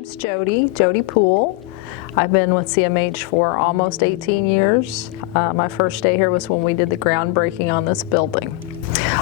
name's Jody Poole. I've been with CMH for almost 18 years. My first day here was when we did the groundbreaking on this building.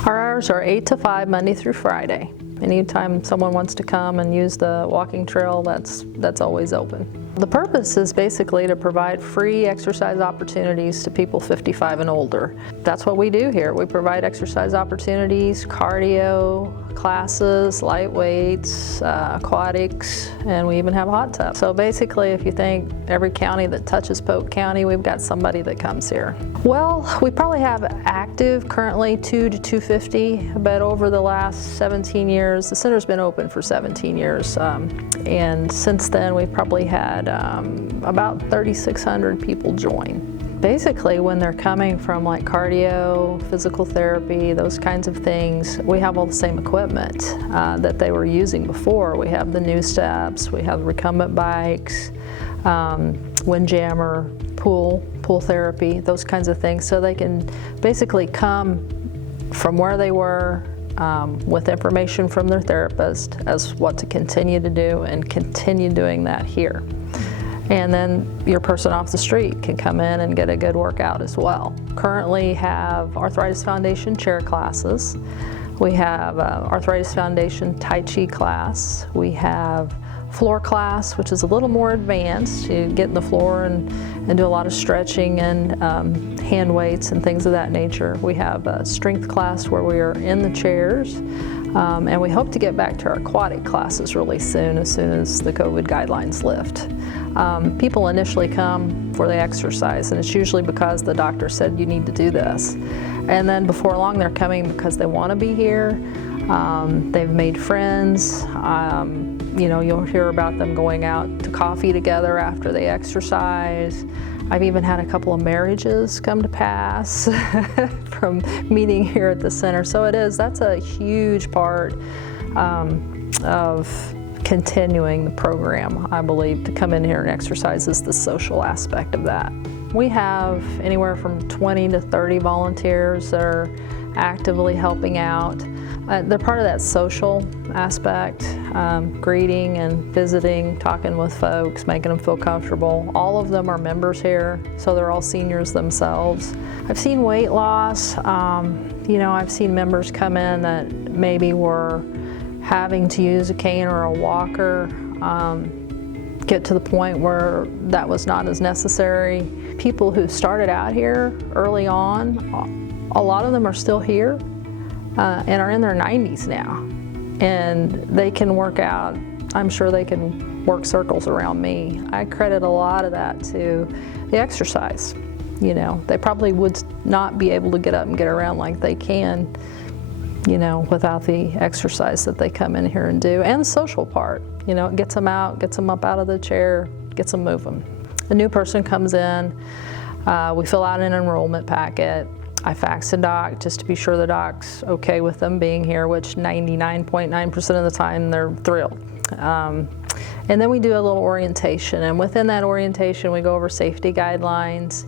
Our hours are 8 to 5, Monday through Friday. Anytime someone wants to come and use the walking trail, that's always open. The purpose is basically to provide free exercise opportunities to people 55 and older. That's what we do here. We provide exercise opportunities, cardio classes, light weights, aquatics, and we even have a hot tub. So basically, if you think every county that touches Polk County, we've got somebody that comes here. Well, we probably have active currently 2 to 250, but over the last 17 years, the center's been open for 17 years, and since then we've probably had about 3,600 people join. Basically, when they're coming from like cardio, physical therapy, those kinds of things, we have all the same equipment that they were using before. We have the new steps, we have recumbent bikes, windjammer, pool therapy, those kinds of things. So they can basically come from where they were with information from their therapist as what to continue to do and continue doing that here. And then your person off the street can come in and get a good workout as well. Currently have Arthritis Foundation chair classes. We have Arthritis Foundation Tai Chi class. We have floor class, which is a little more advanced. You get in the floor and do a lot of stretching and hand weights and things of that nature. We have a strength class where we are in the chairs. And we hope to get back to our aquatic classes really soon as the COVID guidelines lift. People initially come for the exercise, and it's usually because the doctor said you need to do this. And then before long they're coming because they want to be here. They've made friends. You know, you'll hear about them going out to coffee together after they exercise. I've even had a couple of marriages come to pass from meeting here at the center. So that's a huge part of continuing the program, I believe. To come in here and exercise is the social aspect of that. We have anywhere from 20 to 30 volunteers that are actively helping out. They're part of that social aspect, greeting and visiting, talking with folks, making them feel comfortable. All of them are members here, so they're all seniors themselves. I've seen weight loss. You know, I've seen members come in that maybe were having to use a cane or a walker, get to the point where that was not as necessary. People who started out here early on, a lot of them are still here and are in their 90s now. And they can work out. I'm sure they can work circles around me. I credit a lot of that to the exercise. You know, they probably would not be able to get up and get around like they can, you know, without the exercise that they come in here and do. And the social part, you know, it gets them out, gets them up out of the chair, gets them moving. A new person comes in, we fill out an enrollment packet. I fax a doc just to be sure the doc's okay with them being here, which 99.9% of the time they're thrilled. And then we do a little orientation, and within that orientation we go over safety guidelines.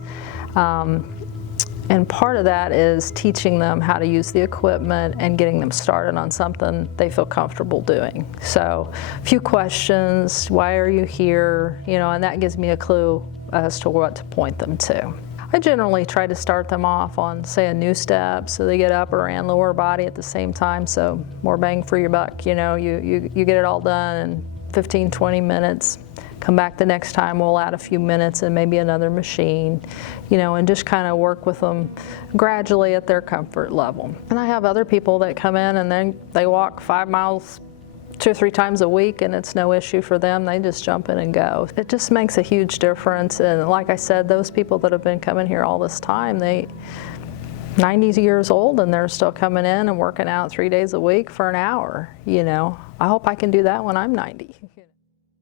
And part of that is teaching them how to use the equipment and getting them started on something they feel comfortable doing. So a few questions, why are you here? You know, and that gives me a clue as to what to point them to. I generally try to start them off on, say, a new step, so they get upper and lower body at the same time, so more bang for your buck. You know, you get it all done in 15, 20 minutes. Come back the next time, we'll add a few minutes and maybe another machine, you know, and just kind of work with them gradually at their comfort level. And I have other people that come in and then they walk 5 miles 2 or 3 times a week, and it's no issue for them. They just jump in and go. It just makes a huge difference. And like I said, those people that have been coming here all this time, they 90 years old and they're still coming in and working out 3 days a week for an hour, you know. I hope I can do that when I'm 90.